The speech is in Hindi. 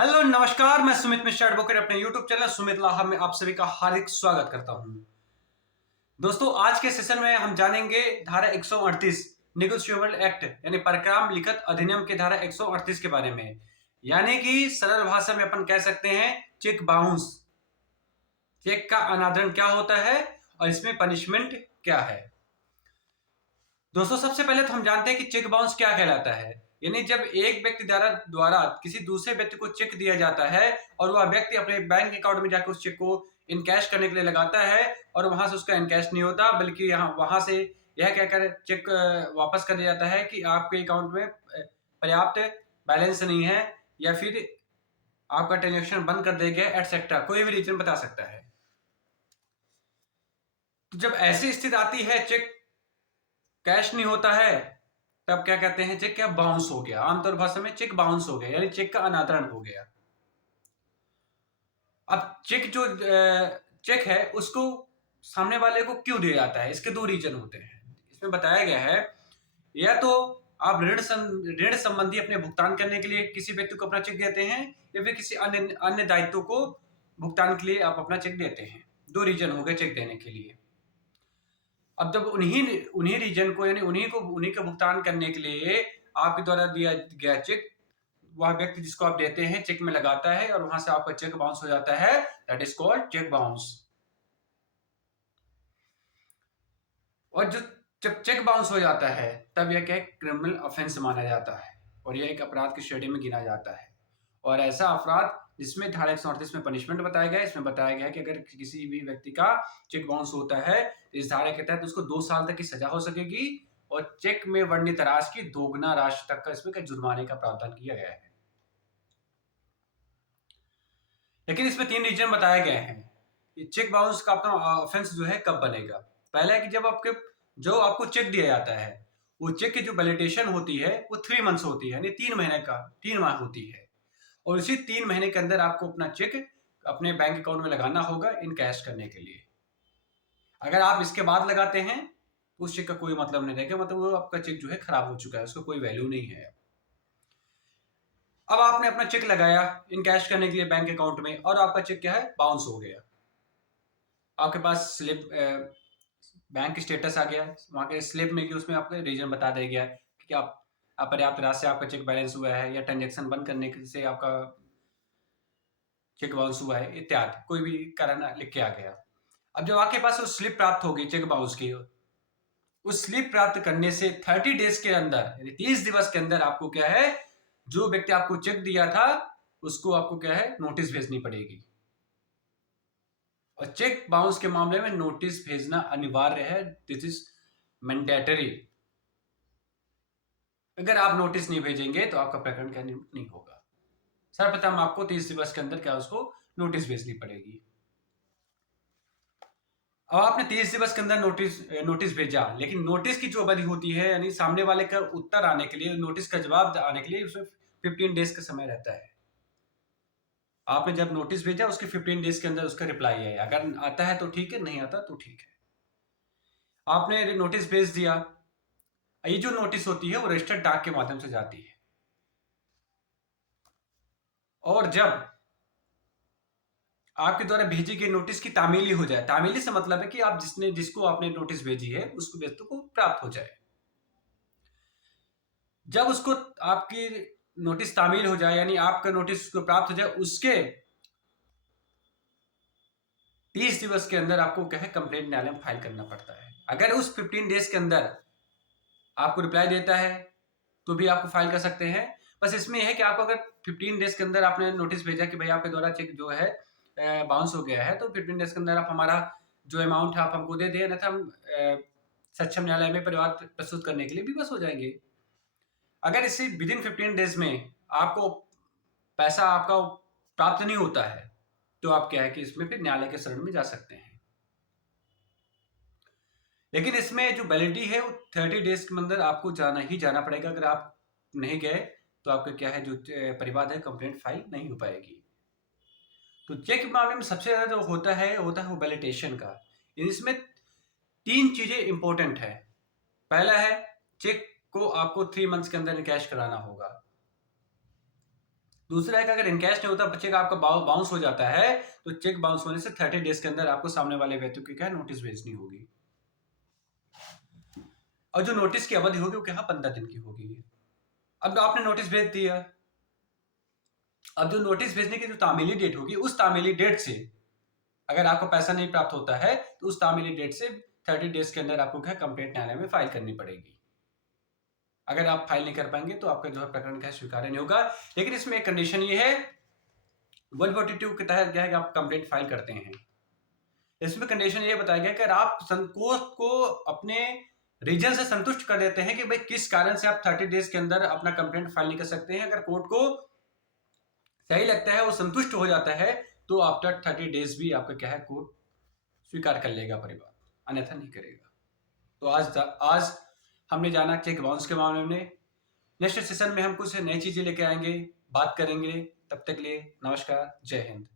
हेलो नमस्कार, मैं सुमित मिश्रा एडवोकेट अपने यूट्यूब चैनल सुमित लाहा में आप सभी का हार्दिक स्वागत करता हूं। दोस्तों, आज के सेशन में हम जानेंगे धारा 138 नेगोशिएबल एक्ट यानी परक्राम लिखित अधिनियम के धारा 138 के बारे में। यानी कि सरल भाषा में अपन कह सकते हैं चेक बाउंस। चेक का अनादरण क्या होता है और इसमें पनिशमेंट क्या है। दोस्तों, सबसे पहले तो हम जानते हैं कि चेक बाउंस क्या कहलाता है। यानी जब एक व्यक्ति द्वारा किसी दूसरे व्यक्ति को चेक दिया जाता है और वह व्यक्ति अपने बैंक अकाउंट में जाकर उस चेक को इनकैश करने के लिए लगाता है और वहां से उसका इनकैश नहीं होता, बल्कि यहाँ वहां से यह कहकर चेक वापस कर दिया जाता है कि आपके अकाउंट में पर्याप्त बैलेंस नहीं है या फिर आपका ट्रांजेक्शन बंद कर दिया गया एटसेट्रा, कोई भी रीजन बता सकता है। तो जब ऐसी स्थिति आती है, चेक कैश नहीं होता है, तब क्या कहते हैं, चेक क्या बाउंस हो गया। आमतौर भाषा में चेक बाउंस हो गया यानी चेक का अनादरण हो गया। अब चेक है उसको सामने वाले को क्यों दिया जाता है, इसके दो रीजन होते हैं। इसमें बताया गया है, या तो आप ऋण संबंधी अपने भुगतान करने के लिए किसी व्यक्ति को अपना चेक देते हैं, या फिर किसी अन्य अन्य दायित्व को भुगतान के लिए आप अपना चेक देते हैं। दो रीजन हो गए चेक देने के लिए। अब जब उन्हीं उन्हीं रीजन को यानी उन्हीं का भुगतान करने के लिए आपके द्वारा दिया गया चेक वह व्यक्ति जिसको आप देते हैं चेक में लगाता है और वहां से आपका चेक बाउंस हो जाता है, that is called cheque bounce. और जब चेक बाउंस हो जाता है तब यह क्या क्रिमिनल ऑफेंस माना जाता है और यह एक अपराध की श्रेणी में गिना जाता है। और ऐसा अपराध जिसमें धारा 138 में पनिशमेंट बताया गया है, इसमें बताया गया है कि अगर किसी भी व्यक्ति का चेक बाउंस होता है तो इस धारा के तहत उसको 2 साल तक की सजा हो सकेगी और चेक में वर्णित राशि की दोगुना राशि तक का इसमें जुर्माने का प्रावधान किया गया है। लेकिन इसमें 3 रीजन बताए गए हैं कि चेक बाउंस का अपना ऑफेंस जो है कब बनेगा। पहला है कि जब आपको चेक दिया जाता है, वो चेक की जो वैलिडेशन होती है वो 3 मंथ्स होती है, यानी 3 माह होती है। और उसी 3 महीने के अंदर आपको अपना चेक अपने बैंक अकाउंट में लगाना होगा इन कैश करने के लिए। अगर आप इसके बाद लगाते हैं तो उस चेक का कोई मतलब नहीं रहेगा, मतलब वो आपका चेक जो है खराब हो चुका है, उसका कोई वैल्यू नहीं है। अब आपने अपना चेक लगाया इन कैश करने के लिए बैंक अकाउंट में और आपका चेक क्या है, बाउंस हो गया। आपके पास स्लिप बैंक स्टेटस आ गया, वहां के स्लिप में कि उसमें आपका रीजन बता दिया गया कि आप अपर्याप्त राशि से आपका चेक बैलेंस हुआ है या ट्रांजेक्शन बंद करने से आपका चेक बाउंस हुआ है इत्यादि, कोई भी कारण लिख के आ गया। अब जब आपके पास वो स्लिप प्राप्त होगी चेक बाउंस की, उस स्लिप प्राप्त करने से 30 डेज के अंदर यानी 30 दिवस के अंदर आपको क्या है, जो व्यक्ति आपको चेक दिया था उसको आपको क्या है, नोटिस भेजनी पड़ेगी। और चेक बाउंस के मामले में नोटिस भेजना अनिवार्य है, दिस इज मैंडेटरी। अगर आप नोटिस नहीं भेजेंगे तो आपका प्रकरण क्या नहीं होगा। सर्वप्रथम आपको 30 दिवस के अंदर क्या उसको नोटिस भेजनी पड़ेगी। अब आपने 30 दिवस के अंदर नोटिस भेजा, लेकिन नोटिस की जो अवधि होती है यानी सामने वाले का उत्तर आने के लिए, नोटिस का जवाब आने के लिए उसमें 15 डेज का समय रहता है। आपने जब नोटिस भेजा उसके 15 डेज के अंदर उसका रिप्लाई है, अगर आता है तो ठीक है, नहीं आता तो ठीक है। आपने नोटिस भेज दिया, ये जो नोटिस होती है वो रजिस्टर्ड डाक के माध्यम से जाती है। और जब आपके द्वारा भेजी गई नोटिस की तामीली हो जाए, तामीली से मतलब है कि आप जिसको आपने नोटिस भेजी है उसको व्यक्ति को प्राप्त हो जाए। जब उसको आपकी नोटिस तामील हो जाए यानी आपका नोटिस उसको प्राप्त हो जाए, उसके 30 दिवस के अंदर आपको क्या है, कंप्लेंट न्यायालय में फाइल करना पड़ता है। अगर उस 15 डेज के अंदर आपको रिप्लाई देता है तो भी आपको फाइल कर सकते हैं। बस इसमें यह है कि आपको अगर 15 डेज के अंदर आपने नोटिस भेजा कि भाई आपके द्वारा चेक जो है बाउंस हो गया है, तो 15 डेज के अंदर आप हमारा जो अमाउंट है आप हमको दे दें, अन्यथा हम सक्षम न्यायालय में परिवाद प्रस्तुत करने के लिए विवश हो जाएंगे। अगर इसी विद इन 15 डेज में आपको पैसा आपका प्राप्त नहीं होता है तो आप क्या है कि इसमें फिर न्यायालय के शरण में जा सकते हैं। लेकिन इसमें जो वैलिडिटी है वो 30 डेज के अंदर आपको जाना ही जाना पड़ेगा। अगर आप नहीं गए तो आपका क्या है, जो परिवाद है, कंप्लेंट फाइल नहीं हो पाएगी। तो चेक के मामले में सबसे ज्यादा जो होता है वो वैलिडेशन का। इसमें 3 चीजें इंपॉर्टेंट है। पहला है, चेक को आपको 3 मंथ्स के अंदर कैश कराना होगा। दूसरा है कि अगर इनकैश नहीं होता, चेक आपका बाउंस हो जाता है, तो चेक बाउंस होने से 30 डेज के अंदर आपको सामने वाले व्यक्ति को क्या है, नोटिस भेजनी होगी। और जो नोटिस की अवधि होगी वो क्या 15 दिन की होगी। अब आपने नोटिस भेज दिया, अब जो नोटिस भेजने की जो तामीली डेट होगी, उस तामीली डेट से अगर आपको पैसा नहीं प्राप्त होता है तो उस तामीली डेट से 30 डेज के अंदर आपको क्या कंप्लेंट न्यायालय में फाइल करनी पड़ेगी। अगर आप फाइल नहीं कर पाएंगे तो आपका जो है प्रकरण क्या स्वीकार्य नहीं होगा। लेकिन इसमें एक कंडीशन ये है, 142 के तहत क्या है कि आप कंप्लेंट फाइल करते हैं, इसमें कंडीशन ये बताया गया कि अगर आप कोर्ट को अपने रीजन से संतुष्ट कर देते हैं कि भाई किस कारण से आप 30 डेज के अंदर अपना कंप्लेंट फाइल नहीं कर सकते हैं, अगर कोर्ट को सही लगता है, वो संतुष्ट हो जाता है, तो आफ्टर 30 डेज भी आपका क्या है कोर्ट स्वीकार कर लेगा परिवार, अन्यथा नहीं करेगा। तो आज हमने जाना चेक बाउंस के मामले में। नेक्स्ट सेशन में हम कुछ नई चीजें लेके आएंगे, बात करेंगे। तब तक लिए नमस्कार, जय हिंद।